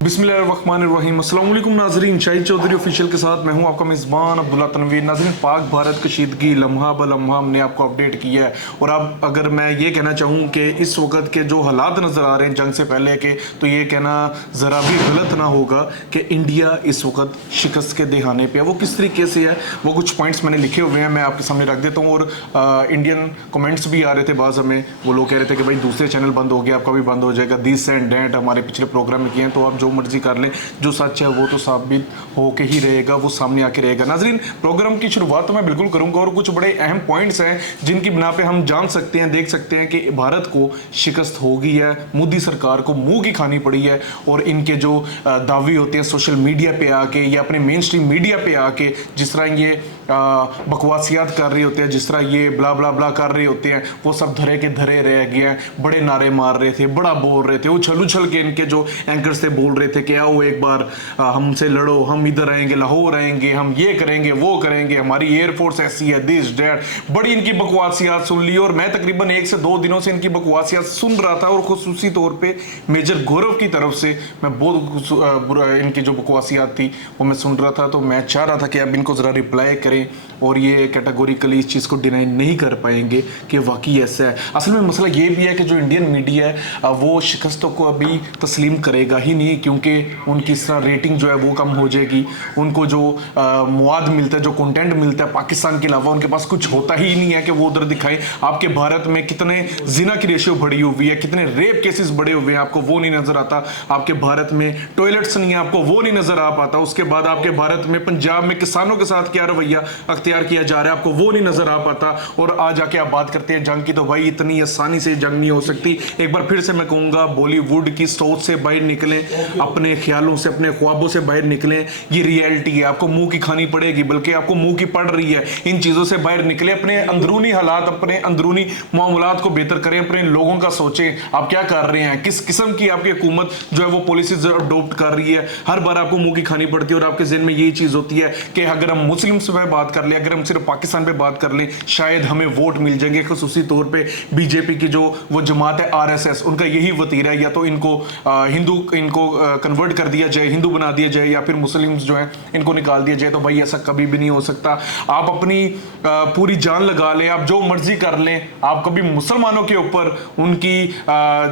बिस्मिल्लाहिर्रहमानिर्रहीम। अस्सलाम वालेकुम नाज़रीन, शाहिद चौधरी ऑफिशियल के साथ मैं हूं आपका मेज़बान अब्दुल्ला तनवीर। नाज़रीन, पाक भारत कशीदगी लम्हा ब लम्हा हमने आपको अपडेट किया है। और अब अगर मैं ये कहना चाहूँ कि इस वक्त के जो हालात नज़र आ रहे हैं जंग से पहले के, तो ये कहना ज़रा भी गलत ना होगा कि इंडिया इस वक्त शिकस्त के दहाने पे है। वो किस तरीके से है, वो कुछ पॉइंट्स मैंने लिखे हुए हैं, मैं आपके सामने रख देता हूँ। और इंडियन कमेंट्स भी आ रहे थे बाज़ हमें, वो लोग कह रहे थे कि भाई दूसरे चैनल बंद हो गया, आपका भी बंद हो जाएगा। दिस एंड डेट हमारे पिछले प्रोग्राम में किए हैं, तो आप जो मर्जी कर लें, जो सच है वो तो साबित होके ही रहेगा, वो सामने आके रहेगा। नाज़रीन, प्रोग्राम की शुरुआत तो मैं बिल्कुल करूंगा और कुछ बड़े अहम पॉइंट्स हैं जिनकी बिना पे हम जान सकते हैं, देख सकते हैं कि भारत को शिकस्त हो गई है, मोदी सरकार को मुंह की खानी पड़ी है। और इनके जो दावे होते हैं सोशल मीडिया पे आके या अपने मेन स्ट्रीम मीडिया पे आके, जिस तरह ये बकवासियात कर रहे होते हैं, जिस तरह ये ब्ला ब्ला ब्ला कर रहे होते हैं, वो सब धरे के धरे रह गए हैं। बड़े नारे मार रहे थे, बड़ा बोल रहे थे, उछल उछल के इनके जो एंकर्स थे बोल रहे थे कि आओ एक बार हमसे लड़ो, हम इधर आएंगे, लाहौर आएंगे, हम ये करेंगे, वो करेंगे, हमारी एयरफोर्स ऐसी है, दिस डेट। बड़ी इनकी बकवासियात सुन ली और मैं तकरीबन 1 से 2 दिनों से इनकी बकवासियात सुन रहा था। और खुसूसी तौर पे मेजर गौरव की तरफ से मैं बहुत इनकी जो बकवासियात थी वो मैं सुन रहा था। तो मैं चाह रहा था कि अब इनको ज़रा रिप्लाई करें और ये कैटेगोरिकली इस चीज़ को डिनाई नहीं कर पाएंगे कि वाकई ऐसा है। असल में मसला ये भी है कि जो इंडियन मीडिया है वो शिकस्तों को अभी तस्लीम करेगा ही नहीं, क्योंकि उनकी इस तरह रेटिंग जो है वो कम हो जाएगी। उनको जो मवाद मिलता है, जो कंटेंट मिलता है पाकिस्तान के अलावा, उनके पास कुछ होता ही नहीं है कि वो उधर दिखाएं। आपके भारत में कितने जिना की रेशियो बढ़ी हुई है, कितने रेप केसेस बढ़े हुए हैं, आपको वो नहीं नजर आता। आपके भारत में टॉयलेट्स नहीं है, आपको वो नहीं नजर आ पाता। उसके बाद आपके भारत में पंजाब में किसानों के साथ क्या रवैया अख्तियार किया जा रहा है, आपको वो नहीं नजर आ पाता। और आज आके आप बात करते हैं जंग की, तो भाई इतनी आसानी से जंग नहीं हो सकती। एक बार फिर से मैं कहूंगा, बॉलीवुड की सोच से बाहर निकलें, अपने ख्यालों से, अपने ख्वाबों से बाहर निकलें। ये रियलिटी है, आपको मुंह की खानी पड़ेगी, बल्कि आपको मुंह की पड़ रही है। इन चीजों से बाहर निकले, अपने अंदरूनी हालात, अपने अंदरूनी मामलात को बेहतर करें, अपने लोगों का सोचें। आप क्या कर रहे हैं, किस किस्म की आपकी हुकूमत जो है वो पॉलिसीज अडोप्ट कर रही है। हर बार आपको मुंह की खानी पड़ती है और आपके ज़हन में यही चीज होती है कि अगर हम मुस्लिम्स पे बात कर ले, अगर हम सिर्फ पाकिस्तान पे बात कर ले, शायद हमें वोट मिल जाएंगे। खुसूसी तौर पे बीजेपी की जो वो जमात है आरएसएस, उनका यही वतीरा है, या तो इनको हिंदू इनको कन्वर्ट कर दिया जाए, हिंदू बना दिया जाए, या फिर मुस्लिम्स जो है इनको निकाल दिया जाए। तो भाई ऐसा कभी भी नहीं हो सकता। आप अपनी पूरी जान लगा लें, आप जो मर्जी कर लें, आप कभी मुसलमानों के ऊपर उनकी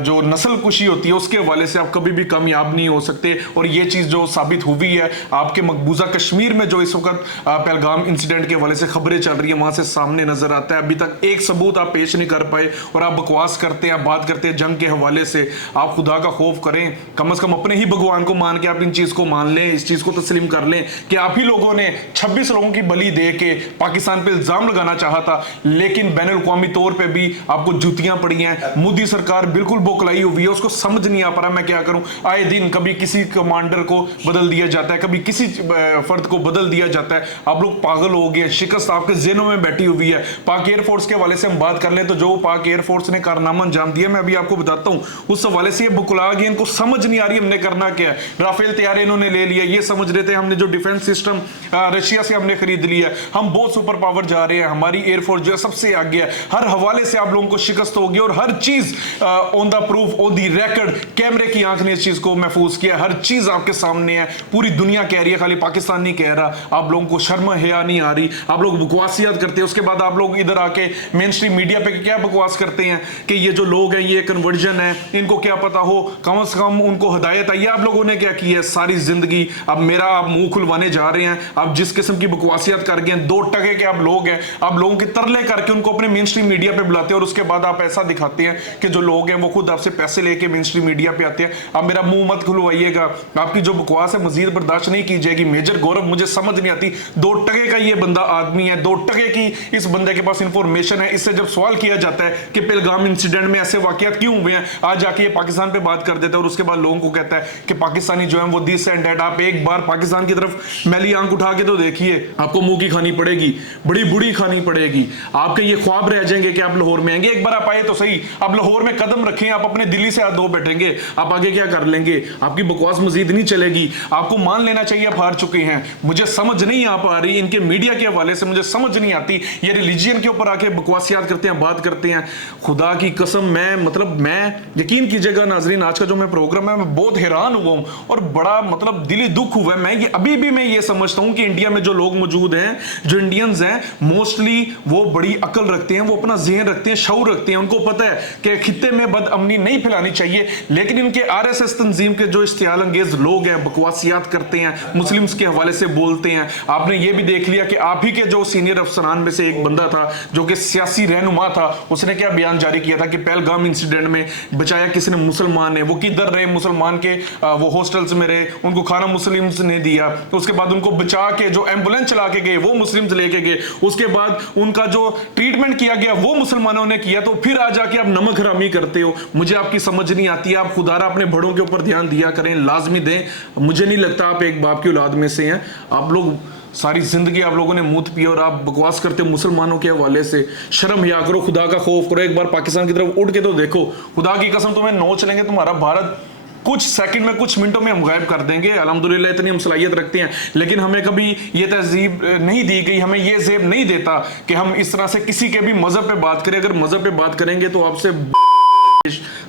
जो नस्ल कुशी होती है उसके हवाले से आप कभी भी कामयाब नहीं हो सकते। और ये चीज जो साबित हुई है आपके मकबूजा कश्मीर में, जो इस वक्त पहलगाम इंसिडेंट के हवाले से खबरें चल रही है, वहां से सामने नजर आता है। अभी तक एक सबूत आप पेश नहीं कर पाए और आप बकवास करते हैं, बात करते हैं जंग के हवाले से। आप खुदा का खौफ करें, कम से कम अपने ही भगवान को मान के आप इन चीज को मान लें, इस चीज को तस्लीम कर लें कि आप ही लोगों ने 26 लोगों की बलि दे के पाकिस्तान पे इल्जाम लगाना चाहा था, लेकिन बैन अल-अक़वामी तौर पे भी आपको जूतियां पड़ी हैं। मोदी सरकार बिल्कुल बौखलाई हुई है, उसको समझ नहीं आ पा रहा मैं क्या करूं। आए दिन कभी किसी कमांडर को बदल दिया जाता है, कभी किसी फर्द को बदल दिया जाता है। आप लोग पागल हो गए, शिकस्त आपके ज़हनों में बैठी हुई है। पाक एयरफोर्स के हवाले से हम बात कर लें तो जो पाक एयरफोर्स ने कारनामा अंजाम दिया, मैं अभी आपको बताता हूं, उस हवाले से ये बुकला गए, इनको समझ नहीं आ रही हमने करना क्या है। राफेल तैयारे इन्होंने ले लिया, ये समझ रहे थे हमने जो डिफेंस सिस्टम रशिया से हमने खरीद लिया, हम बहुत सुपर पावर जा रहे हैं, हमारी एयरफोर्स जो है सबसे आगे है। हर हवाले से आप लोगों को शिकस्त होगी और हर चीज on the proof, on the record, कैमरे की आंख ने इस चीज को महफूज किया। हर चीज आपके सामने है, पूरी दुनिया कह रही है, खाली पाकिस्तान नहीं कह रहा। आप लोगों को शर्म हया नहीं आ रही, आप लोग बकवासियत करते हैं। उसके बाद आप लोग इधर आके मेन स्ट्रीम मीडिया पे क्या बकवास करते हैं कि ये जो लोग हैं ये कन्वर्जन है, इनको क्या पता हो, कम से कम उनको हिदायत आई। आप लोगों ने क्या की है सारी जिंदगी, अब मेरा आप मुंह खुलवाने जा रहे हैं। आप जिस किस्म की बकवासियत कर गए, 2 टके के आप लोग हैं, आप लोगों के तरले करके उनको अपने मेन स्ट्रीम मीडिया पे बुलाते हैं और उसके बाद आप ऐसा दिखाते हैं कि जो लोग हैं वो खुद आपसे पैसे लेके मेन स्ट्रीम मीडिया पे आते हैं। आप मेरा मुंह मत खुलवाइएगा, आपकी जो बकवास है मजीद बर्दाश्त नहीं की जाएगी। मेजर गौरव मुझे समझ नहीं आती, 2 टके का ये बंदा बंदा आदमी है, 2 टके की इस बंदे के पास इंफॉर्मेशन है। इससे जब सवाल किया जाता है कि पहलगाम इंसिडेंट में ऐसे वाकयात क्यों हुए हैं, आज जाके ये पाकिस्तान पे बात कर देता है और उसके बाद लोगों को कहता है कि पाकिस्तानी जो है वो दिस एंड दैट। आप एक बार पाकिस्तान की तरफ मैली आंख उठा के तो देखिए, आपको मुंह की खानी पड़ेगी, बड़ी बुरी खानी पड़ेगी। आपके ये ख्वाब रह जाएंगे कि आप लाहौर में आएंगे। एक बार आप आए तो सही, आप लाहौर में कदम रखें, आप अपने दिल्ली से हाथ धो बैठेंगे, आप आगे क्या कर लेंगे? आपकी बकवास मजीद नहीं चलेगी। आपको मान लेना चाहिए आप हार चुके हैं। मुझे समझ नहीं आ पा रही इनके मीडिया के हवाले से, मुझे समझ नहीं आती ये रिलीजियन के ऊपर आके बकवासियात करते हैं, बात करते हैं। खुदा की कसम मैं यकीन कीजिएगा नाजरीन, आज का जो मैं प्रोग्राम है मैं बहुत हैरान हुआ हूं और बड़ा दिली दुख हुआ है। मैं ये अभी भी मैं ये समझता हूं कि इंडिया में जो लोग मौजूद हैं, जो इंडियंस हैं, मोस्टली वो बड़ी अकल रखते हैं, वो अपना ज़हन रखते हैं, शऊर रखते हैं। उनको पता है कि खित्ते में बदअमनी नहीं फैलानी चाहिए। लेकिन इनके आरएसएस तंजीम के जो इश्तियाल अंगेज लोग हैं, बकवासियात करते हैं, मुस्लिम्स के हवाले से बोलते हैं। आपने ये भी देख लिया कि आप ही के जो सीनियर अफसरान में से एक बंदा था जो कि सियासी रहनुमा था, उसने क्या बयान जारी किया था कि पहलगाम इंसिडेंट में बचाया किसने? मुसलमान है। वो किधर रहे मुसलमान के? वो हॉस्टल्स में रहे, उनको खाना मुस्लिम्स ने दिया। तो उसके बाद उनको बचा के जो एम्बुलेंस चला के गए वो मुस्लिम्स लेके गए। उसके बाद उनका जो ट्रीटमेंट किया गया वो मुसलमानों ने किया। तो फिर आ जाके आप नमक हरामी करते हो। मुझे आपकी समझ नहीं आती। आप खुदारा अपने बड़ों के ऊपर ध्यान दिया करें, लाजमी दें। मुझे नहीं लगता आप एक बाप की औलाद में से हैं। आप लोग सारी जिंदगी आप लोगों ने मूत पी और आप बकवास करते हो मुसलमानों के हवाले से। शर्म या करो, खुदा का खौफ करो। एक बार पाकिस्तान की तरफ उठ के तो देखो। खुदा की कसम तुम्हें नोच लेंगे तुम्हारा भारत। कुछ सेकंड में, कुछ मिनटों में हम गायब कर देंगे। अल्हम्दुलिल्लाह इतनी हम सलाहियत रखते हैं। लेकिन हमें कभी ये तहजीब नहीं दी गई, हमें ये ज़ेब नहीं देता कि हम इस तरह से किसी के भी मजहब पे बात करें। अगर मजहब पे बात करेंगे तो आपसे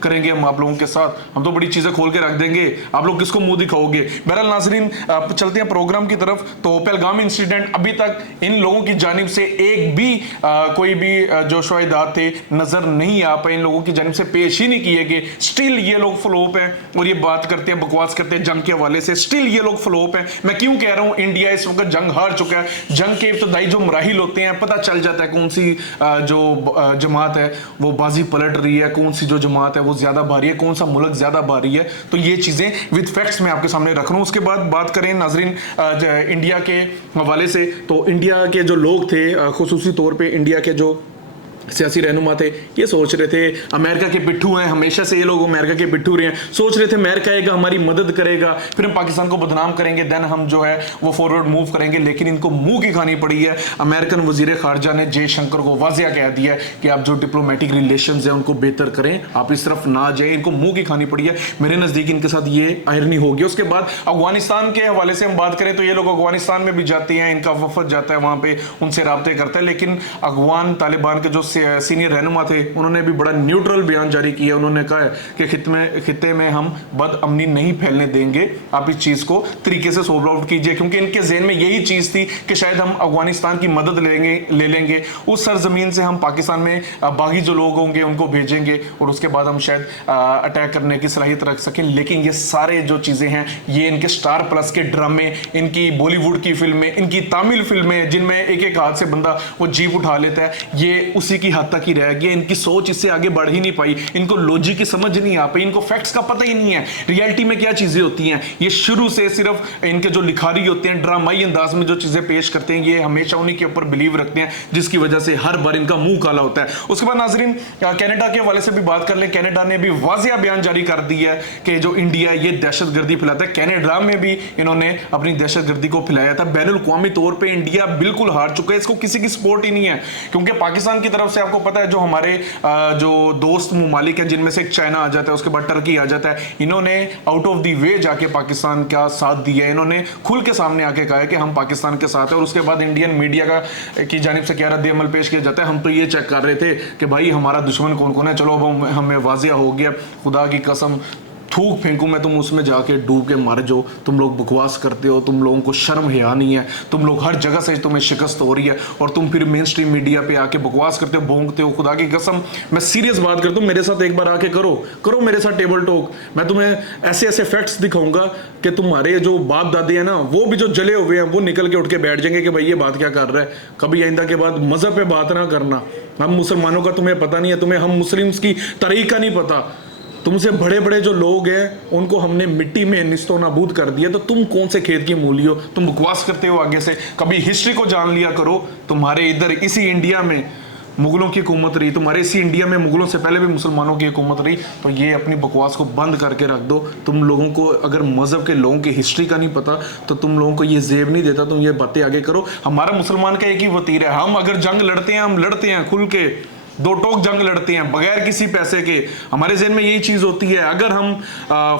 करेंगे हम आप लोगों के साथ। हम तो बड़ी चीजें खोल के रख देंगे, आप लोग किसको मुंह दिखाओगे? बहरहाल नाजरीन, चलते हैं प्रोग्राम की तरफ। तो पहलगाम इंसिडेंट, अभी तक इन लोगों की जानिब से एक भी कोई भी जो शहीदात थे नजर नहीं आ पाए, इन लोगों की जानिब से पेश ही नहीं किए गए। स्टिल ये लोग फ्लोप हैं और ये बात करते हैं, बकवास करते हैं जंग के हवाले से। स्टिल ये लोग फ्लोप हैं। मैं क्यों कह रहा हूं? इंडिया इस वक्त जंग हार चुका है। जंग के इब्तदाई जो मराहिल होते हैं, पता चल जाता है कौन सी जो जमात है वो बाजी पलट रही है, कौन सी जो जमात है वो ज्यादा भारी है, कौन सा मुल्क ज्यादा भारी है। तो ये चीजें विद फैक्ट्स में आपके सामने रख रहा हूं। उसके बाद बात करें नाजरीन इंडिया के हवाले से, तो इंडिया के जो लोग थे, खुसूसी तौर पे इंडिया के जो सियासी रहनुमा थे, ये सोच रहे थे अमेरिका के पिट्ठू हैं। हमेशा से ये लोग अमेरिका के पिट्ठू रहे हैं। सोच रहे थे अमेरिका आएगा, हमारी मदद करेगा, फिर हम पाकिस्तान को बदनाम करेंगे, देन हम जो है वो फॉरवर्ड मूव करेंगे। लेकिन इनको मुंह की खानी पड़ी है। अमेरिकन वजीर खारजा ने जयशंकर को वाजिया कह दिया है कि आप जो डिप्लोमेटिक रिलेशंस हैं उनको बेहतर करें, आप इस तरफ ना जाए। इनको मुंह की खानी पड़ी है। मेरे नज़दीक इनके साथ ये आयरनी होगी। उसके बाद अफगानिस्तान के हवाले से हम बात करें तो ये लोग अफगानिस्तान में भी जाते हैं, इनका वफद जाता है वहाँ पे, उनसे राब्ते करता है। लेकिन अफगान तालिबान के जो सीनियर रहनुमा थे उन्होंने भी बड़ा न्यूट्रल बयान जारी किया। उन्होंने कहा है कि खित्ते में हम बदअमनी नहीं फैलने देंगे, आप इस चीज को तरीके से सोल्व आउट कीजिए। क्योंकि इनके ज़हन में यही चीज थी कि शायद हम अफगानिस्तान की मदद ले लेंगे, उस सरजमीन से हम पाकिस्तान में बागी जो लोग होंगे उनको भेजेंगे और उसके बाद हम शायद अटैक करने की सलाहियत रख सकें। लेकिन ये सारे जो चीजें हैं, ये इनके स्टार प्लस के ड्रामे, इनकी बॉलीवुड की फिल्में, इनकी तमिल फिल्में जिनमें एक एक हाथ से बंदा वो जीप उठा लेता है, ये उसी की हद तक ही रह गया। इनकी सोच इससे आगे बढ़ ही नहीं पाई। इनको लॉजिक की समझ नहीं आ पाई, इनको फैक्ट्स का पता ही नहीं है, रियलिटी में क्या चीजें होती हैं। ये शुरू से सिर्फ इनके जो लिखारी होते हैं, ड्रामाई अंदाज में जो चीजें पेश करते हैं, ये हमेशा उन्हीं के ऊपर बिलीव रखते हैं, जिसकी वजह से हर बार इनका मुंह काला होता है। उसके बाद नाजरीन कनाडा के हवाले से भी बात कर लें। कनाडा ने भी वाजिया बयान जारी कर दिया है कि जो इंडिया ये दहशतगर्दी फैलाता है। कनाडा में भी इन्होंने अपनी दहशतगर्दी को फैलाया था। बैनुल-अक़वामी तौर पर इंडिया बिल्कुल हार चुका है, इसको किसी की सपोर्ट ही नहीं है। क्योंकि पाकिस्तान की तरफ से आपको पता है जो हमारे जो दोस्त मुमालिक हैं, जिनमें से एक चाइना आ जाता है, उसके बाद टर्की आ जाता है, इन्होंने आउट ऑफ द वे जाके पाकिस्तान का साथ दिया है। इन्होंने खुल के सामने आके कहा है कि हम पाकिस्तान के साथ हैं। और उसके बाद इंडियन मीडिया की जानिब से क्या रद्द अमल पेश किया जाता है, हम तो ये चेक कर रहे थे कि भाई हमारा दुश्मन कौन कौन है, चलो अब हमें वाजिया हो गया। खुदा की कसम थूक फेंकूं मैं, तुम उसमें जाके डूब के मर जाओ। तुम लोग बकवास करते हो, तुम लोगों को शर्म हया नहीं है, तुम लोग हर जगह से तुम्हें शिकस्त हो रही है और तुम फिर मेन स्ट्रीम मीडिया पे आके बकवास करते हो, भोंकते हो। खुदा की कसम मैं सीरियस बात करता हूँ, मेरे साथ एक बार आके करो मेरे साथ टेबल टॉक। मैं तुम्हें ऐसे ऐसे फैक्ट्स दिखाऊंगा कि तुम्हारे जो बाप दादे हैं ना, वो भी जो जले हुए हैं, वो निकल के उठ के बैठ जाएंगे कि भाई ये बात क्या कर रहा है। कभी आइंदा के बाद मजहब पे बात ना करना। हम मुसलमानों का तुम्हें पता नहीं है, तुम्हें हम मुस्लिम्स की तरीका नहीं पता। तुमसे बड़े बड़े जो लोग हैं उनको हमने मिट्टी में निस्तो नाबूद कर दिया, तो तुम कौन से खेत की मूली हो? तुम बकवास करते हो आगे से। कभी हिस्ट्री को जान लिया करो। तुम्हारे इधर इसी इंडिया में मुगलों की हुकूमत रही, तुम्हारे इसी इंडिया में मुगलों से पहले भी मुसलमानों की हुकूमत रही। तो ये अपनी बकवास को बंद करके रख दो। तुम लोगों को अगर मज़हब के लोगों की हिस्ट्री का नहीं पता तो तुम लोगों को ये जेब नहीं देता, तुम ये बातें आगे करो। हमारा मुसलमान का एक ही वतीर है, हम अगर जंग लड़ते हैं हम लड़ते हैं खुल के, दो टोक जंग लड़ते हैं बगैर किसी पैसे के। हमारे ज़हन में यही चीज़ होती है, अगर हम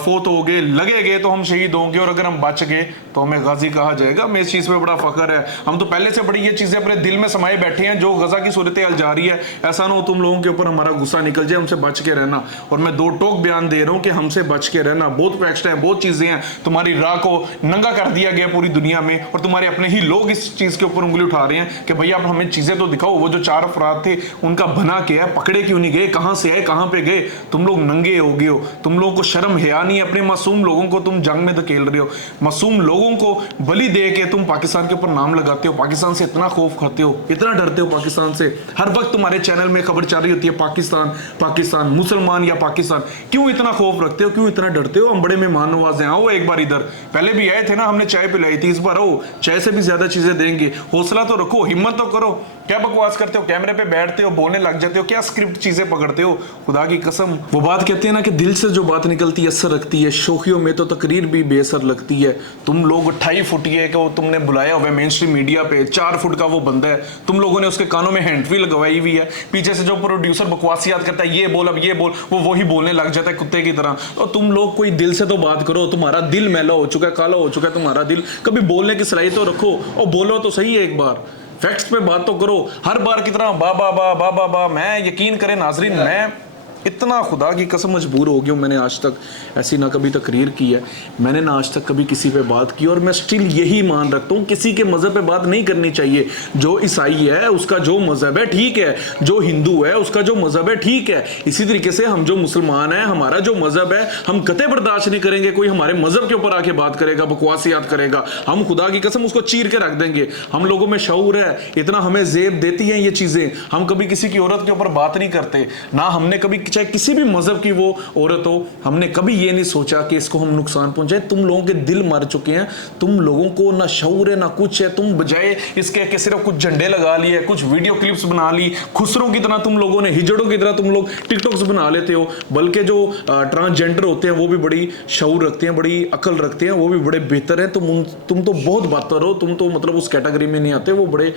फोत हो गए लगे गए तो हम शहीद होंगे, और अगर हम बच गए तो हमें गाजी कहा जाएगा। हमें इस चीज़ पे बड़ा फख्र है। हम तो पहले से बड़ी ये चीज़ें अपने दिल में समाये बैठे हैं। जो गजा की सूरत हाल जा रही है, ऐसा ना हो तुम लोगों के ऊपर हमारा गुस्सा निकल जाए। हमसे बच के रहना, और मैं दो टोक बयान दे रहा हूँ कि हमसे बच के रहना। बहुत फैक्ट्स हैं, बहुत चीज़ें हैं। तुम्हारी राह को नंगा कर दिया गया पूरी दुनिया में, और तुम्हारे अपने ही लोग इस चीज़ के ऊपर उंगली उठा रहे हैं कि भैया आप हमें चीज़ें तो दिखाओ। वो जो 4 अफराद थे उनका बना क्या है, पकड़े क्यों नहीं गए, कहां से आए, कहां पे गए? तुम लोग नंगे हो गए हो। तुम लोगों को शर्म है नहीं, अपने मासूम लोगों को तुम जंग में धकेल रहे हो। मासूम लोगों को बलि दे के तुम पाकिस्तान के ऊपर नाम लगाते हो। पाकिस्तान से इतना खौफ खाते हो, इतना डरते हो पाकिस्तान से। हर वक्त तुम्हारे चैनल में खबर चल रही होती है पाकिस्तान पाकिस्तान, मुसलमान या पाकिस्तान। क्यों इतना खौफ रखते हो, क्यों इतना डरते हो? हम बड़े मेहमान नवाज हैं। आओ एक बार इधर, पहले भी आए थे ना, हमने चाय पिलाई थी। इस बार आओ, चाय से भी ज्यादा चीजें देंगे। हौसला तो रखो, हिम्मत तो करो। क्या बकवास करते हो, कैमरे पे बैठते हो, बोलने लग जाते हो, क्या स्क्रिप्ट चीजें पकड़ते हो? खुदा की कसम, वो बात कहते हैं ना कि दिल से जो बात निकलती है असर रखती है। शोखियों में तो तकरीर भी बेअसर लगती है। तुम लोग 28 फुट है कि वो तुमने बुलाया हुआ है मेन स्ट्रीम मीडिया पे, 4 फुट का वो बंदा है। तुम लोगों ने उसके कानों में हैंड भी लगवाई हुई है। पीछे से जो प्रोड्यूसर बकवासियात करता है, ये बोल अब ये बोल, वो वही बोलने लग जाता है कुत्ते की तरह। तो तुम लोग कोई दिल से तो बात करो। तुम्हारा दिल मैला हो चुका है, काला हो चुका है तुम्हारा दिल। कभी बोलने की सलाहियत तो रखो, और बोलो तो सही है एक बार। फैक्ट्स पे बात तो करो। हर बार की तरह बा बा बा बा बा बा। मैं यकीन करें नाजरीन, मैं इतना खुदा की कसम मजबूर हो गया हूँ। मैंने आज तक ऐसी ना कभी तकरीर की है, मैंने ना आज तक कभी किसी पे बात की, और मैं स्टिल यही मान रखता हूँ किसी के मज़हब पे बात नहीं करनी चाहिए। जो ईसाई है उसका जो मज़हब है ठीक है, जो हिंदू है उसका जो मज़हब है ठीक है। इसी तरीके से हम जो मुसलमान हैं, हमारा जो मज़हब है, हम कतई बर्दाश्त नहीं करेंगे कोई हमारे मज़हब के ऊपर आके बात करेगा, बकवासियात करेगा। हम खुदा की कसम उसको चीर के रख देंगे। हम लोगों में शऊर है, इतना हमें जेब देती हैं ये चीज़ें। हम कभी किसी की औरत के ऊपर बात नहीं करते, ना हमने कभी चाहे किसी भी मजहब की वो औरत हो, हमने कभी ये नहीं सोचा कि इसको हम नुकसान पहुंचाए। तुम लोगों के दिल मर चुके हैं। तुम लोगों को ना शऊर है ना कुछ है। तुम बजाय इसके कि सिर्फ कुछ झंडे लगा लिए, कुछ वीडियो क्लिप्स बना ली, खुसरों की तरह तुम लोगों ने, हिजड़ों की तरह तुम लोग टिकटॉक्स बना लेते हो। बल्कि जो ट्रांसजेंडर होते हैं वो भी बड़ी शऊर रखते हैं, बड़ी अकल रखते हैं, वो भी बड़े बेहतर हैं। तुम तो बहुत बदतर हो। तुम तो मतलब उस कैटेगरी में नहीं आते। वो बड़े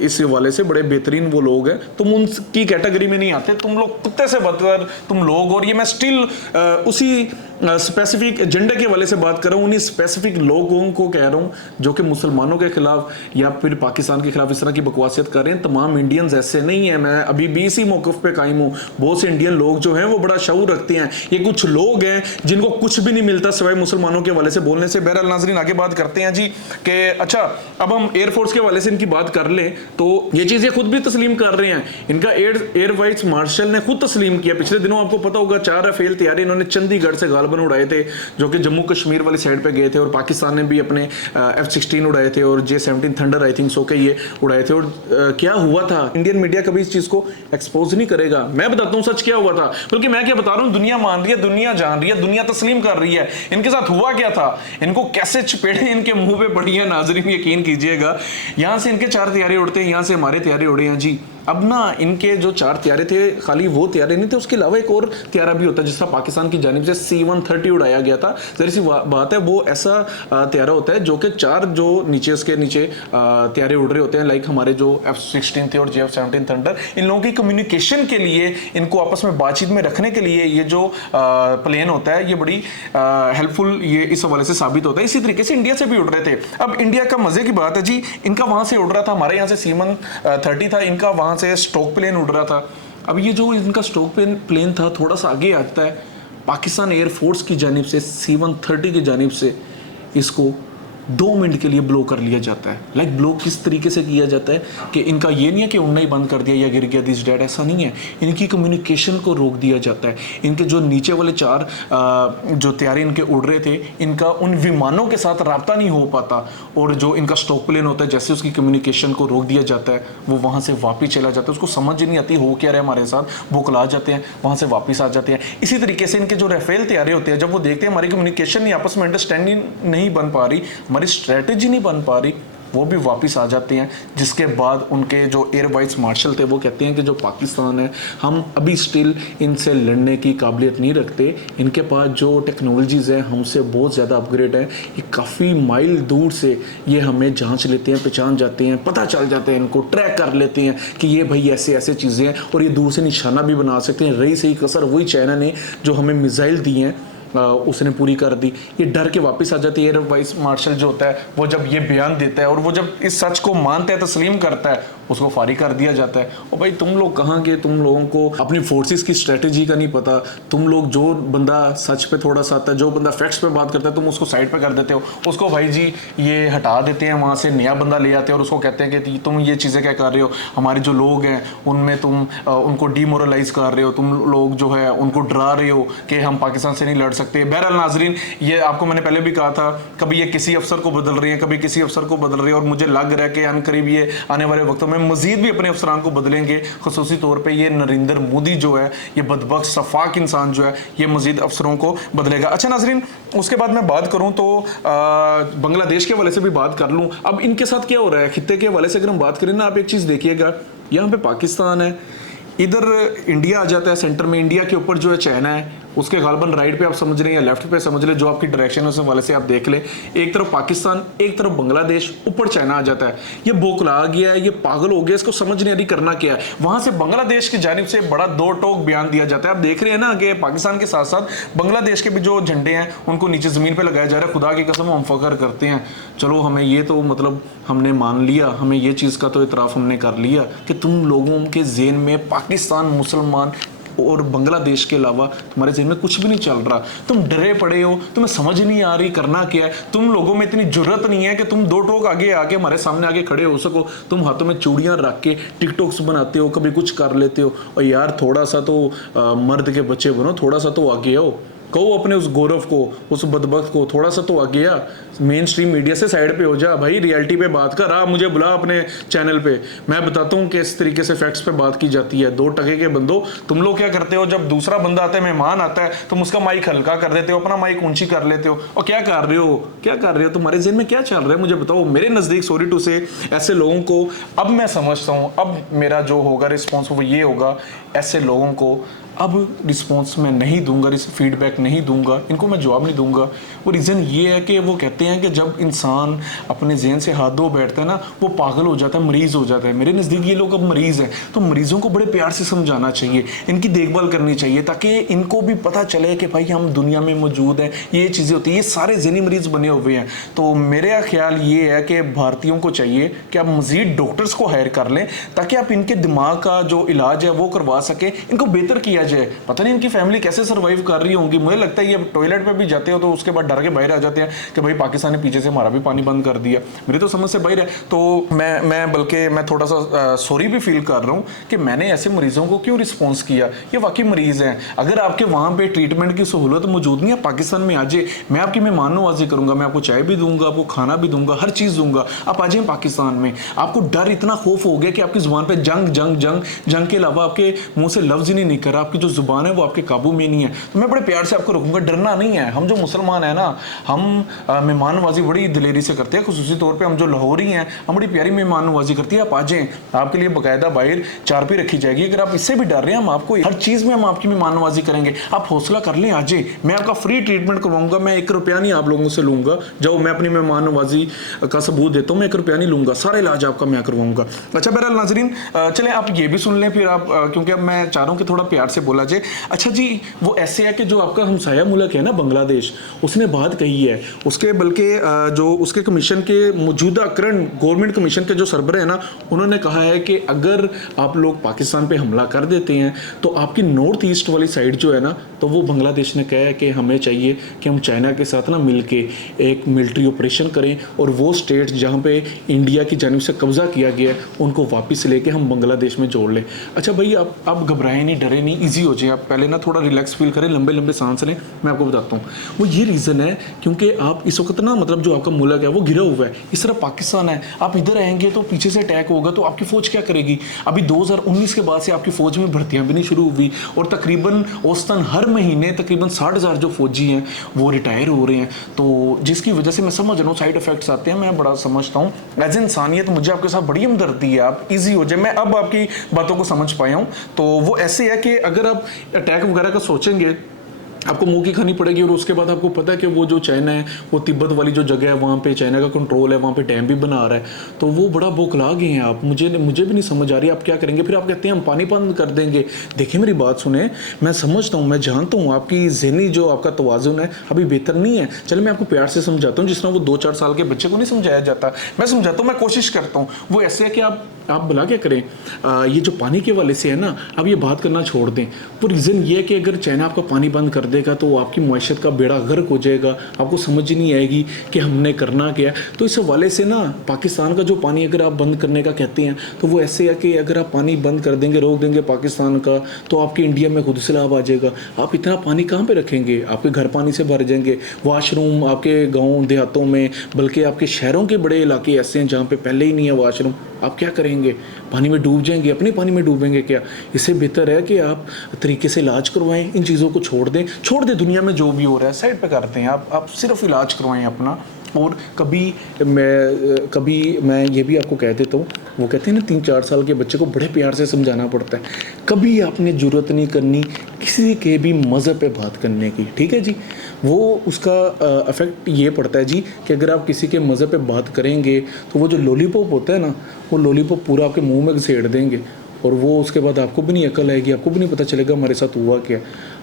इस हवाले से बड़े बेहतरीन वो लोग हैं, तुम उनकी कैटेगरी में नहीं आते। तुम लोग कुत्ते से बदतर तुम लोग। और ये मैं स्टिल उसी स्पेसिफिक एजेंडे के वाले से बात कर रहा हूँ, उन्हीं स्पेसिफिक लोगों को कह रहा हूँ जो कि मुसलमानों के खिलाफ या फिर पाकिस्तान के खिलाफ इस तरह की बकवासियत कर रहे हैं। तमाम इंडियंस ऐसे नहीं है। मैं अभी भी इसी मौक़िफ़ पे कायम हूँ। बहुत से इंडियन लोग जो हैं वो बड़ा शऊर रखते हैं। ये कुछ लोग हैं जिनको कुछ भी नहीं मिलता सिवाय मुसलमानों के वाले से बोलने से। बहरहाल नाज़रीन, आगे बात करते हैं जी कि अच्छा अब हम एयरफोर्स के वाले से इनकी बात कर लें तो ये चीज़ें खुद भी तस्लीम कर रहे हैं। इनका एयर वाइस मार्शल ने खुद तस्लीम किया। पिछले दिनों आपको पता होगा 4 राफेल तैयारी इन्होंने चंडीगढ़ से गालबन उड़ाए थे, जो कि जम्मू कश्मीर वाली साइड पे गए थे। और पाकिस्तान ने भी अपने F-16 उड़ाए थे और J-17 thunder I think so के ये उड़ाए थे। और क्या हुआ था, इंडियन मीडिया कभी इस चीज़ को एक्सपोज नहीं करेगा। मैं बताता हूँ सच क्या हुआ था, बल्कि मैं क्या बता रहा हूँ, दुनिया मान रही है, दुनिया जान रही है, दुनिया तस्लीम कर रही है। इनके साथ हुआ क्या था, इनको कैसे चपेड़े इनके मुंह पे पड़ी है नाजरीन, यकीन कीजिएगा। यहाँ से इनके 4 तैयारे उड़ते हैं, यहाँ से हमारे तैयारे उड़े हैं जी। अब ना इनके जो 4 तैयारे थे, खाली वो तैयारे नहीं थे, उसके अलावा एक और तैयारा भी होता है जिसका पाकिस्तान की जानिब से C-130 उड़ाया गया था। जरा सी बात है, वो ऐसा तैयारा होता है जो कि 4 जो नीचे उसके नीचे तैयारे उड़ रहे होते हैं, लाइक हमारे जो F-16 थे और J-17 थंडर। इन लोगों की कम्युनिकेशन के लिए, इनको आपस में बातचीत में रखने के लिए ये जो प्लेन होता है ये बड़ी हेल्पफुल ये इस हवाले से साबित होता है। इसी तरीके से इंडिया से भी उड़ रहे थे। अब इंडिया का मजे की बात है जी, इनका वहां से उड़ रहा था, हमारे यहाँ से C-130 था, इनका वहां से स्टोक प्लेन उड़ रहा था। अब ये जो इनका स्टोक प्लेन था थोड़ा सा आगे आता है, पाकिस्तान एयरफोर्स की जानिब से C-130 की जानिब से इसको 2 मिनट के लिए ब्लो कर लिया जाता है। लाइक ब्लो किस तरीके से किया जाता है कि इनका ये नहीं है कि उड़ना ही बंद कर दिया या गिर गया दिस डेड, ऐसा नहीं है। इनकी कम्युनिकेशन को रोक दिया जाता है। इनके जो नीचे वाले 4 जो तैयारी इनके उड़ रहे थे, इनका उन विमानों के साथ रब्ता नहीं हो पाता, और जो इनका स्टॉक प्लेन होता है जैसे उसकी कम्युनिकेशन को रोक दिया जाता है, वो वहाँ से वापस चला जाता है। उसको समझ ही नहीं आती हो क्या रहा है हमारे साथ, बौखला जाते हैं, वहाँ से वापस आ जाते हैं। इसी तरीके से इनके जो राफेल तैयारी होते हैं, जब वो देखते हैं हमारी कम्युनिकेशन नहीं, आपस में अंडरस्टैंडिंग नहीं बन पा रही, हमारी स्ट्रेटेजी नहीं बन पा रही, वो भी वापस आ जाते हैं। जिसके बाद उनके जो एयर वाइस मार्शल थे वो कहते हैं कि जो पाकिस्तान है, हम अभी स्टिल इनसे लड़ने की काबिलियत नहीं रखते। इनके पास जो टेक्नोलॉजीज़ हैं हमसे बहुत ज़्यादा अपग्रेड है। ये काफ़ी माइल दूर से ये हमें जांच लेते हैं, पहचान जाते हैं, पता चल जाते हैं, इनको ट्रैक कर लेते हैं कि ये भाई ऐसे ऐसे चीज़ें हैं, और ये दूर से निशाना भी बना सकते हैं। रही सही कसर वही चाइना ने जो हमें मिसाइल दी हैं उसने पूरी कर दी। ये डर के वापस आ जाती है। एयर वाइस मार्शल जो होता है वो जब ये बयान देता है और वो जब इस सच को मानता है, तस्लीम करता है, उसको फारिग कर दिया जाता है। और भाई तुम लोग कहाँ के, तुम लोगों को अपनी फोर्सेस की स्ट्रेटेजी का नहीं पता। तुम लोग जो बंदा सच पे थोड़ा सा आता है, जो बंदा फैक्ट्स पे बात करता है, तुम उसको साइड पे कर देते हो। उसको भाई जी ये हटा देते हैं, वहाँ से नया बंदा ले आते हैं और उसको कहते हैं कि तुम ये चीज़ें क्या कर रहे हो, हमारे जो लोग हैं उनमें तुम उनको डीमोरलाइज कर रहे हो, तुम लोग जो है उनको डरा रहे हो कि हम पाकिस्तान से नहीं लड़ सकते। बहरहाल नाजरीन, ये आपको मैंने पहले भी कहा था, कभी ये किसी अफसर को बदल रही है, कभी किसी अफसर को बदल रही है, और मुझे लग रहा है कि अनकरीब ये आने वाले वक्तों में मजीद भी अपने अफसरान को बदलेंगे। खुसूसी तौर पे ये नरेंद्र मोदी जो है, ये बदबख्त सफाक इंसान जो है, ये मजीद अफसरों को बदलेगा। अच्छा नाजरीन, उसके बाद मैं बात करूं तो बांग्लादेश के हवाले से भी बात कर लूं। अब इनके साथ क्या हो रहा है खित्ते के हवाले से अगर हम बात करें ना, आप एक चीज़ देखिएगा, यहाँ पे पाकिस्तान है, इधर इंडिया आ जाता है सेंटर में, इंडिया के ऊपर जो है चाइना है, उसके गालबन राइट पे आप समझ रहे हैं या लेफ्ट पे समझ रहे, जो आपकी डायरेक्शन है उस वाले से आप देख ले। एक तरफ पाकिस्तान, एक तरफ बांग्लादेश, ऊपर चाइना आ जाता है। ये बोखला गया है, ये पागल हो गया, इसको समझ नहीं आ रही करना क्या है। वहां से बांग्लादेश की जानिब से बड़ा दो टोक बयान दिया जाता है। आप देख रहे हैं ना कि पाकिस्तान के साथ साथ बांग्लादेश के भी जो झंडे हैं उनको नीचे जमीन पर लगाया जा रहा है। खुदा की कसम हम फख्र करते हैं, चलो हमें ये तो मतलब हमने मान लिया, हमें ये चीज़ का तो इतराफ़ हमने कर लिया कि तुम लोगों के ज़हन में पाकिस्तान, मुसलमान और बांग्लादेश के अलावा तुम्हारे ज़हन में कुछ भी नहीं चल रहा। तुम डरे पड़े हो, तुम्हें समझ नहीं आ रही करना क्या है। तुम लोगों में इतनी जुर्रत नहीं है कि तुम दो टोक आगे आके हमारे सामने आके खड़े हो सको। तुम हाथों में चूड़ियाँ रख के टिकटॉक्स बनाते हो, कभी कुछ कर लेते हो। और यार थोड़ा सा तो मर्द के बच्चे बनो, थोड़ा सा तो आगे आओ। कहो अपने उस गौरव को, उस बदबख्त को, थोड़ा सा तो आगे आ, मेन स्ट्रीम मीडिया से साइड पे हो जा भाई, रियलिटी पे बात कर। मुझे बुला अपने चैनल पे, मैं बताता हूँ कि इस तरीके से फैक्ट्स पे बात की जाती है। 2 टके के बंदो, तुम लोग क्या करते हो, जब दूसरा बंदा आता है, मेहमान आता है, तुम उसका माइक हल्का कर देते हो, अपना माइक ऊंची कर लेते हो। और क्या कर रहे हो, क्या कर रहे हो, तुम्हारे ज़हन में क्या चल रहा है मुझे बताओ। मेरे नज़दीक सॉरी टू से ऐसे लोगों को अब मैं समझता हूँ, अब मेरा जो होगा रिस्पॉन्स वो ये होगा, ऐसे लोगों को अब रिस्पॉन्स मैं नहीं दूंगा, फीडबैक नहीं दूंगा, इनको मैं जवाब नहीं दूंगा। वो रीज़न ये है कि वो कहते हैं कि जब इंसान अपने जहन से हाथ धो बैठता है ना, वो पागल हो जाता है, मरीज़ हो जाता है। मेरे नज़दीक ये लोग अब मरीज़ हैं, तो मरीज़ों को बड़े प्यार से समझाना चाहिए, इनकी देखभाल करनी चाहिए, ताकि इनको भी पता चले कि भाई हम दुनिया में मौजूद हैं, ये चीज़ें होती हैं। ये सारे जहनी मरीज़ बने हुए हैं। तो मेरा ख्याल ये है कि भारतीयों को चाहिए कि आप मज़ीद डॉक्टर्स को हायर कर लें, ताकि आप इनके दिमाग का जो इलाज है वो करवा सकें, इनको बेहतर किया जाए। पता नहीं इनकी फैमिली कैसे सर्वाइव कर रही होंगी। मुझे लगता है ये टॉयलेट पे भी जाते हो तो उसके बाद डर के बाहर आ जाते हैं कि भाई पाकिस्तान ने पीछे से हमारा भी पानी बंद कर दिया। मेरी तो समझ से बाहर है। तो मैं बल्कि मैं थोड़ा सा सॉरी भी फील कर रहा हूँ कि मैंने ऐसे मरीजों को क्यों रिस्पॉन्स किया। ये वाकई मरीज हैं, अगर आपके वहाँ पे ट्रीटमेंट की सहूलत मौजूद नहीं है, पाकिस्तान में आ जाए, मैं आपकी मेहमान नवाजी करूँगा, मैं आपको चाय भी दूंगा, आपको खाना भी दूंगा, हर चीज़ दूंगा। आप आ जाए पाकिस्तान में। आपको डर इतना खौफ हो गया कि आपकी जुबान पर जंग जंग जंग जंग के अलावा आपके मुंह से लफ्ज़ ही नहीं निकल रहा, आपकी जो जुबान है वो आपके काबू में नहीं है। तो मैं बड़े प्यार से आपको रखूंगा, डरना नहीं है। हम जो मुसलमान हैं ना, हम मेहमान नवाजी बड़ी दिलेरी से करते हैं। खुसूसी तौर पे हम जो लाहौरी हैं, हम बड़ी प्यारी मेहमान नवाजी करती है। आप आ जाएं, आपके लिए बाकायदा बाहर चारपी रखी जाएगी। अगर आप इससे भी डर रहे हैं, हम आपको हर चीज़ में हम आपकी मेहमान नवाजी करेंगे। आप हौसला कर लें, आ जाए, मैं आपका फ्री ट्रीटमेंट करवाऊंगा। मैं 1 रुपया नहीं आप लोगों से लूँगा। जाओ, मैं अपनी मेहमान नवाजी का सबूत देता हूँ, मैं 1 रुपया नहीं लूँगा, सारा इलाज आपका मैं करवाऊंगा। अच्छा बहरहाल नाजरीन, चलें आप ये भी सुन लें फिर आप, क्योंकि अब मैं चाह रहा हूँ कि थोड़ा प्यार से से बोला जाए। अच्छा जी, वो ऐसे है कि जो आपका हमसाया मुल्क है ना बांग्लादेश, उसने बात कही है उसके, बल्कि जो उसके कमीशन के मौजूदा करंट गवर्नमेंट कमीशन के जो सरबराह है ना, उन्होंने कहा है कि अगर आप लोग पाकिस्तान पे हमला कर देते हैं तो आपकी नॉर्थ ईस्ट वाली साइड जो है ना, तो वो बांग्लादेश ने कहा है कि हमें चाहिए कि हम चाइना के साथ ना मिलके एक मिलिट्री ऑपरेशन करें और वो स्टेट जहाँ पे इंडिया की जानिब से कब्जा किया गया है उनको वापस लेके हम बांग्लादेश में जोड़ लें। अच्छा भाई, आप घबराएं नहीं, डरे नहीं, ईजी हो जाए, आप पहले ना थोड़ा रिलैक्स फील करें, लंबे लंबे सांस लें। मैं आपको बताता हूँ वो ये रीज़न है क्योंकि आप इस वक्त ना, मतलब जो आपका मुल्क है वो घिरा हुआ है, इस तरह पाकिस्तान है, आप इधर आएंगे तो पीछे से अटैक होगा तो आपकी फ़ौज क्या करेगी। अभी 2019 के बाद से आपकी फ़ौज में भर्तियाँ भी नहीं शुरू हुई और तकरीबन औसतन हर महीने तकरीबन 60,000 जो फौजी हैं वो रिटायर हो रहे हैं, तो जिसकी वजह से मैं समझ रहा हूँ साइड इफेक्ट्स आते हैं, मैं बड़ा समझता हूँ। एज इंसानियत मुझे आपके साथ बड़ी हमदर्दी है, आप इजी हो जाए, मैं अब आपकी बातों को समझ पाया हूँ। तो वो ऐसे है कि अगर आप अटैक वगैरह का सोचेंगे आपको मुंह की खानी पड़ेगी, और उसके बाद आपको पता है कि वो जो चाइना है, वो तिब्बत वाली जो जगह है वहाँ पे चाइना का कंट्रोल है, वहाँ पे डैम भी बना रहा है, तो वो बड़ा बौखला गए हैं आप। मुझे भी नहीं समझ आ रही आप क्या करेंगे। फिर आप कहते हैं हम पानी बंद कर देंगे। देखिए मेरी बात सुने, मैं समझता हूँ, मैं जानता हूँ आपकी ज़हनी जो आपका तवाज़ुन है अभी बेहतर नहीं है। चलो मैं आपको प्यार से समझाता हूँ, जिस तरह वो 2-4 साल के बच्चे को नहीं समझाया जाता, मैं समझाता हूँ, मैं कोशिश करता हूँ। वो ऐसे है कि आप भला क्या करें, ये जो पानी के वाले से है ना, अब ये बात करना छोड़ दें। वो रीज़न ये है कि अगर चाइना आपका पानी बंद कर देगा तो आपकी मईशत का बेड़ा गर्क हो जाएगा, आपको समझ ही नहीं आएगी कि हमने करना क्या। तो इस हवाले से ना पाकिस्तान का जो पानी अगर आप बंद करने का कहते हैं तो वो ऐसे है कि अगर आप पानी बंद कर देंगे, रोक देंगे पाकिस्तान का, तो आपके इंडिया में खुद सैलाब आ जाएगा। आप इतना पानी कहाँ पे रखेंगे, आपके घर पानी से भर जाएंगे, वॉशरूम आपके गाँव देहातों में, बल्कि आपके शहरों के बड़े इलाके ऐसे हैं जहाँ पे पहले ही नहीं है वॉशरूम, आप क्या करेंगे, पानी में डूब जाएंगे, अपने पानी में डूबेंगे क्या। इससे बेहतर है कि आप तरीके से इलाज करवाएं, इन चीज़ों को छोड़ दें, दुनिया में जो भी हो रहा है साइड पे करते हैं, आप सिर्फ इलाज करवाएं अपना। और कभी मैं ये भी आपको कह देता हूँ, वो कहते हैं ना 3-4 साल के बच्चे को बड़े प्यार से समझाना पड़ता है। कभी आपने ज़रूरत नहीं करनी किसी के भी मज़हब पे बात करने की, ठीक है जी। वो उसका इफ़ेक्ट ये पड़ता है जी कि अगर आप किसी के मज़हब पे बात करेंगे तो वो जो लॉलीपॉप होता है ना, वो लॉलीपॉप पूरा आपके मुंह में घसेड़ देंगे और वो उसके बाद आपको भी नहीं अकल आएगी, आपको भी नहीं पता चलेगा हमारे साथ हुआ क्या।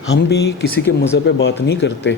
हम भी किसी के मज़हब पे बात नहीं करते,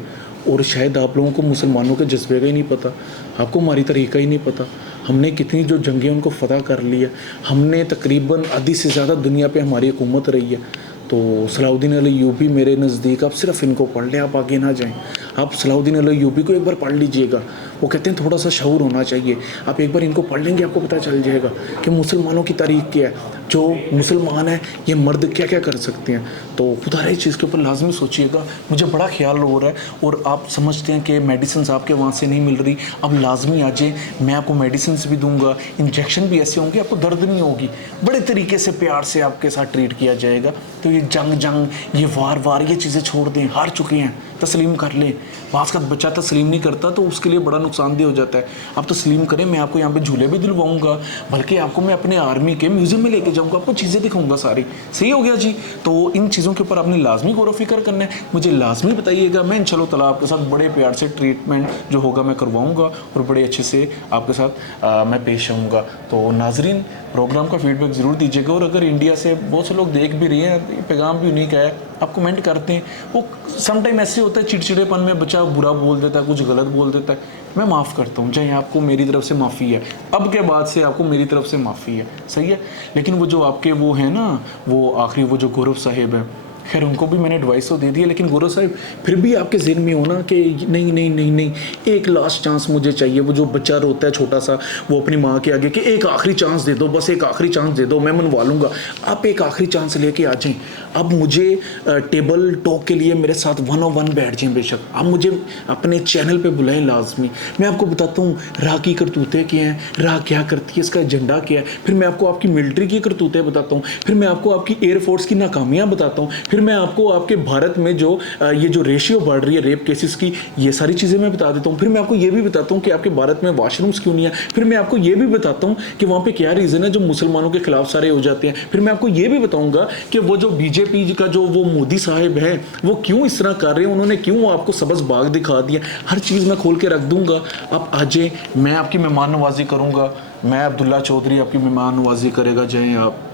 और शायद आप लोगों को मुसलमानों के जज्बे का ही नहीं पता, आपको हमारी तरीका ही नहीं पता। हमने कितनी जो जंगें उनको फ़तह कर लिया, हमने तकरीबन आधी से ज़्यादा दुनिया पे हमारी हुकूमत रही है। तो सलाउद्दीन अय्यूबी मेरे नज़दीक, आप सिर्फ इनको पढ़ लें, आप आगे ना जाएं। आप सलाउद्दीन अय्यूबी को एक बार पढ़ लीजिएगा, वो कहते हैं थोड़ा सा शऊर होना चाहिए। आप एक बार इनको पढ़ लेंगे आपको पता चल जाएगा कि मुसलमानों की तारीख क्या है, जो मुसलमान है ये मर्द क्या क्या कर सकते हैं। तो खुदा इस चीज़ के ऊपर लाजमी सोचिएगा, मुझे बड़ा ख्याल हो रहा है। और आप समझते हैं कि मेडिसिन आपके वहाँ से नहीं मिल रही, अब लाजमी आ जाए, मैं आपको मेडिसिन भी दूंगा, इंजेक्शन भी ऐसे होंगे, आपको दर्द नहीं होगी, बड़े तरीके से प्यार से आपके साथ ट्रीट किया जाएगा। तो ये जंग ये वार ये चीज़ें छोड़ दें, हार चुके हैं, तस्लीम कर लें। बास का बच्चा तस्लीम नहीं करता तो उसके लिए बड़ा नुकसानदेह हो जाता है। आप तस्लीम करें, मैं आपको यहाँ पे झूले भी दिलवाऊंगा, बल्कि आपको मैं अपने आर्मी के म्यूजियम में लेके जाऊंगा, आपको चीज़ें दिखाऊंगा सारी। सही हो गया जी। तो इन चीज़ों के ऊपर आपने लाजमी गौर फिक्र करना है, मुझे लाजमी बताइएगा, मैं इंशाल्लाह ताला आपके साथ बड़े प्यार से ट्रीटमेंट जो होगा मैं करवाऊँगा और बड़े अच्छे से आपके साथ मैं पेश आऊँगा। तो नाजरीन, प्रोग्राम का फीडबैक ज़रूर दीजिएगा, और अगर इंडिया से बहुत से लोग देख भी रहे हैं, पैगाम भी उन्हीं का है, आप कमेंट करते हैं। वो समटाइम ऐसे होता है चिड़चिड़ेपन में बच्चा बुरा बोल देता है, कुछ गलत बोल देता है, मैं माफ़ करता हूँ, चाहे आपको मेरी तरफ से माफ़ी है, अब के बाद से आपको मेरी तरफ से माफ़ी है, सही है। लेकिन वो जो आपके वो है ना, वो आखिरी वो जो गौरव साहिब है, खैर उनको भी मैंने एडवाइस तो दे दी है, लेकिन गौरव साहब फिर भी आपके ज़हन में हो ना कि नहीं, एक लास्ट चांस मुझे चाहिए। वो जो बच्चा रोता है छोटा सा, वो अपनी माँ के आगे कि एक आखिरी चांस दे दो, बस एक आखिरी चांस दे दो, मैं मनवा लूँगा। आप एक आखिरी चांस लेके आ जाएं। अब मुझे टेबल टॉक के लिए मेरे साथ 1-on-1 बैठ जाएं, बेशक आप मुझे अपने चैनल पे बुलाएं लाजमी। मैं आपको बताता हूँ राह की करतूतें क्या हैं, राह क्या करती है, इसका एजेंडा क्या है, फिर मैं आपको आपकी मिलिट्री की करतूतें बताता हूँ, फिर मैं आपको आपकी एयरफोर्स की नाकामियाँ बताता हूँ, फिर मैं आपको आपके भारत में जो ये जो रेशियो बढ़ रही है रेप केसेस की, ये सारी चीज़ें मैं बता देता हूँ। फिर मैं आपको ये भी बताता हूँ कि आपके भारत में वॉशरूम्स क्यों नहीं है। फिर मैं आपको ये भी बताता हूँ कि वहाँ पे क्या रीज़न है जो मुसलमानों के खिलाफ सारे हो जाते हैं। फिर मैं आपको ये भी बताऊँगा कि वो जो बीजेपी का जो वो मोदी साहब है वो क्यों इस तरह कर रहे हैं, उन्होंने क्यों आपको सबज बाग दिखा दिया। हर चीज़ मैं खोल के रख दूँगा, आप आ जाए, मैं आपकी मेहमान नवाजी करूँगा, मैं अब्दुल्ला चौधरी आपकी मेहमान नवाजी करेगा। जाएँ आप,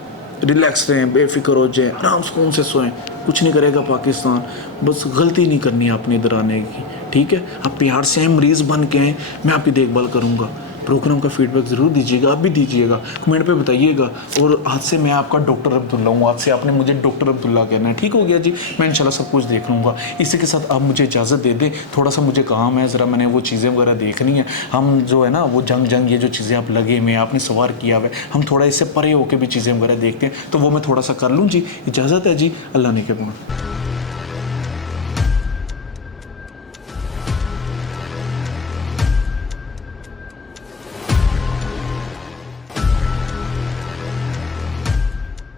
रिलैक्स रहें, बेफिक्र हो जाएँ, आराम सुकून से सोएं। कुछ नहीं करेगा पाकिस्तान, बस गलती नहीं करनी है आपने इधर आने की, ठीक है। आप प्यार से हैं, मरीज़ बन के हैं, मैं आपकी देखभाल करूँगा। प्रोग्राम का फीडबैक ज़रूर दीजिएगा, आप भी दीजिएगा, कमेंट पे बताइएगा। और आज से मैं आपका डॉक्टर अब्दुल्ला हूँ, आज से आपने मुझे डॉक्टर अब्दुल्ला कहना है, ठीक हो गया जी। मैं इंशाल्लाह सब कुछ देख लूँगा। इसी के साथ आप मुझे इजाज़त दे दें, थोड़ा सा मुझे काम है, ज़रा मैंने वो चीज़ें वगैरह देखनी है। हम जो है ना वो जंग ये जो चीज़ें आप लगे में आपने सवार किया हुआ है, हम थोड़ा इससे परे होकर भी चीज़ें वगैरह देखते हैं, तो वो मैं थोड़ा सा कर लूँ जी। इजाज़त है जी, अल्लाह ने के बाद।